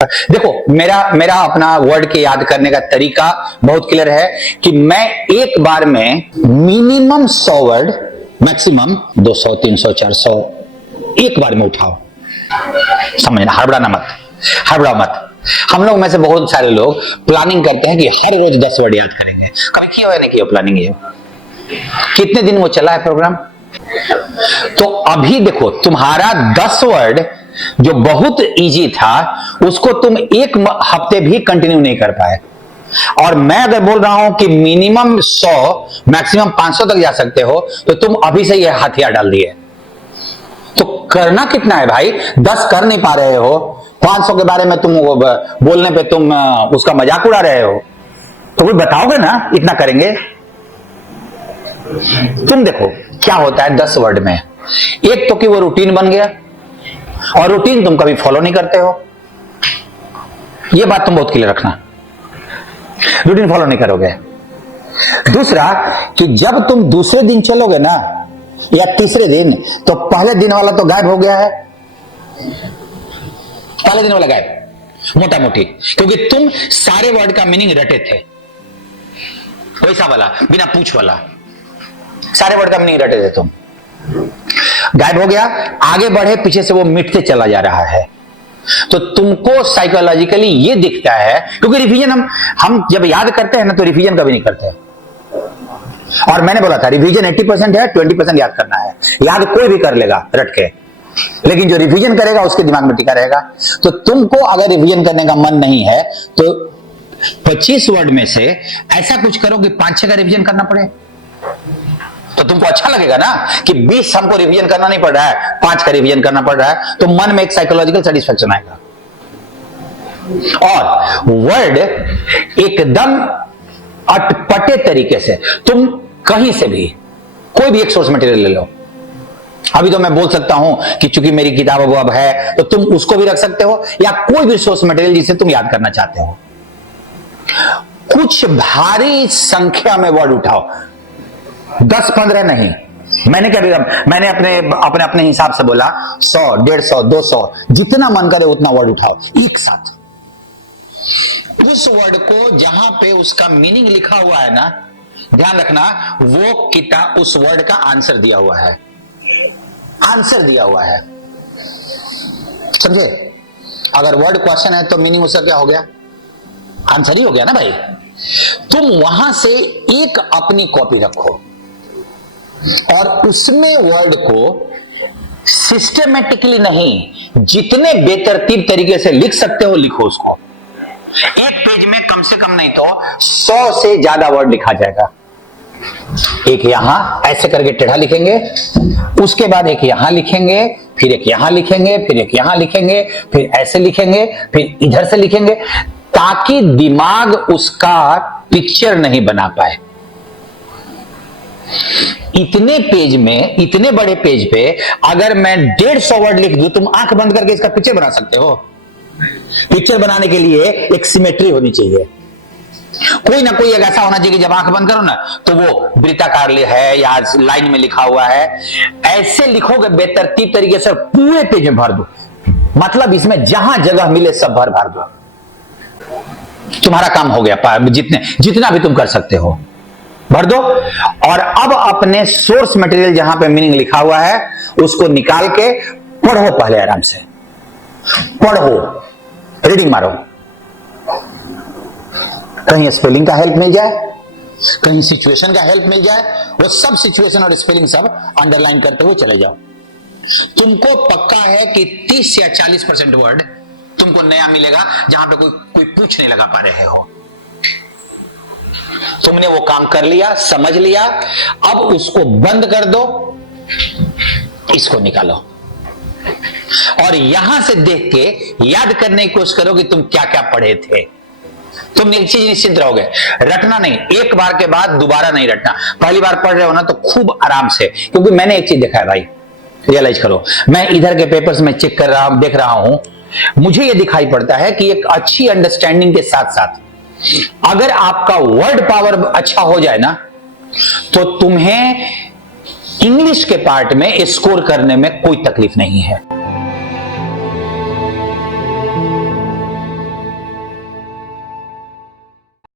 देखो, मेरा अपना वर्ड के याद करने का तरीका बहुत क्लियर है कि मैं एक बार में मिनिमम 100 वर्ड, मैक्सिमम 200, 300, 400 एक बार में उठाओ। समझना, हड़बड़ाना मत, हड़बड़ा मत। हम लोग में से बहुत सारे लोग प्लानिंग करते हैं कि हर रोज 10 वर्ड याद करेंगे। कभी किया है नहीं किया प्लानिंग? ये कितने दिन वो चला है प्रोग्राम? तो अभी देखो, तुम्हारा 10 वर्ड जो बहुत इजी था उसको तुम एक हफ्ते भी कंटिन्यू नहीं कर पाए, और मैं अगर बोल रहा हूं कि मिनिमम 100 मैक्सिमम 500 तक जा सकते हो, तो तुम अभी से यह हथियार डाल दिए। तो करना कितना है भाई? 10 कर नहीं पा रहे हो, 500 के बारे में तुम बोलने पे तुम उसका मजाक उड़ा रहे हो, तो भी बताओगे ना इतना करेंगे। तुम देखो क्या होता है 10 वर्ड में। एक तो कि वो रूटीन बन गया, और रूटीन तुम कभी फॉलो नहीं करते हो, ये बात तुम बहुत क्लियर रखना, रूटीन फॉलो नहीं करोगे। दूसरा कि जब तुम दूसरे दिन चलोगे ना या तीसरे दिन, तो पहले दिन वाला तो गायब हो गया है, पहले दिन वाला गायब मोटा मोटी, क्योंकि तुम सारे वर्ड का मीनिंग रटे थे, वैसा वाला बिना पूछ वाला सारे वर्ड का मीनिंग रटे थे, तुम गायब हो गया। आगे बढ़े, पीछे से वो मिटते चला जा रहा है। तो तुमको साइकोलॉजिकली ये दिखता है, क्योंकि रिवीजन हम जब याद करते हैं ना तो रिवीजन कभी नहीं करते। और मैंने बोला था रिवीजन 80% है, 20% याद करना है। याद कोई भी कर लेगा रट के, लेकिन जो रिवीजन करेगा उसके दिमाग में टिका रहेगा। तो तुमको अगर रिवीजन करने का मन नहीं है तो 25 वर्ड में से ऐसा कुछ करो कि 5-6 का रिवीजन करना पड़े, तो तुमको अच्छा लगेगा ना कि 20 हमको रिवीजन करना नहीं पड़ रहा है, 5 का रिवीजन करना पड़ रहा है, तो मन में एक साइकोलॉजिकल सेटिस्फैक्शन आएगा। और वर्ड एकदम अटपटे तरीके से तुम कहीं से भी कोई भी एक सोर्स मटेरियल ले लो। अभी तो मैं बोल सकता हूं कि चूंकि मेरी किताब अब है तो तुम उसको भी रख सकते हो, या कोई भी सोर्स मटेरियल जिसे तुम याद करना चाहते हो। कुछ भारी संख्या में वर्ड उठाओ, 10-15 नहीं। मैंने क्या, मैंने अपने हिसाब से बोला 100, 150, 200, जितना मन करे उतना वर्ड उठाओ एक साथ। उस वर्ड को जहां पे उसका मीनिंग लिखा हुआ है ना, ध्यान रखना, वो किताब उस वर्ड का आंसर दिया हुआ है, आंसर दिया हुआ है, समझे? अगर वर्ड क्वेश्चन है तो मीनिंग उसका क्या हो गया? आंसर ही हो गया ना भाई। तुम वहां से एक अपनी कॉपी रखो और उसमें वर्ड को सिस्टमेटिकली नहीं, जितने बेतरतीब तरीके से लिख सकते हो लिखो उसको। एक पेज में कम से कम नहीं तो 100 से ज्यादा वर्ड लिखा जाएगा। एक यहां ऐसे करके टेढ़ा लिखेंगे, उसके बाद एक यहां लिखेंगे, फिर एक यहां लिखेंगे, फिर एक यहां लिखेंगे, फिर ऐसे लिखेंगे, फिर इधर से लिखेंगे, ताकि दिमाग उसका पिक्चर नहीं बना पाए। इतने पेज में, इतने बड़े पेज पे अगर मैं 150 वर्ड लिख दूं, तुम आंख बंद करके इसका पिक्चर बना सकते हो? पिक्चर बनाने के लिए एक सिमेट्री होनी चाहिए, कोई ना कोई एक ऐसा होना चाहिए कि जब आंख बंद करो ना तो वो वृत्ताकार है या लाइन में लिखा हुआ है। ऐसे लिखोगे बेतरतीब तरीके से, पूरे पेज में भर दो, मतलब इसमें जहां जगह मिले सब भर दो, तुम्हारा काम हो गया। जितना भी तुम कर सकते हो भर दो। और अब अपने सोर्स मटेरियल जहां पे मीनिंग लिखा हुआ है उसको निकाल के पढ़ो, पहले आराम से पढ़ो, रीडिंग मारो, कहीं स्पेलिंग का हेल्प मिल जाए, कहीं सिचुएशन का हेल्प मिल जाए, वो सब सिचुएशन और स्पेलिंग सब अंडरलाइन करते हुए चले जाओ। तुमको पक्का है कि 30 या 40% वर्ड तुमको नया मिलेगा जहां पे कोई पूछ नहीं लगा पा रहे हो। तुमने वो काम कर लिया, समझ लिया, अब उसको बंद कर दो, इसको निकालो और यहां से देख के याद करने की कोशिश करो कि तुम क्या क्या पढ़े थे। तुम एक चीज निश्चिंत रहोगे, रटना नहीं, एक बार के बाद दोबारा नहीं रटना। पहली बार पढ़ रहे हो ना तो खूब आराम से, क्योंकि मैंने एक चीज देखा है भाई, रियलाइज करो, मैं इधर के पेपर्स में चेक कर रहा हूं, देख रहा हूं, मुझे यह दिखाई पड़ता है कि एक अच्छी अंडरस्टैंडिंग के साथ साथ अगर आपका वर्ड पावर अच्छा हो जाए ना तो तुम्हें इंग्लिश के पार्ट में स्कोर करने में कोई तकलीफ नहीं है।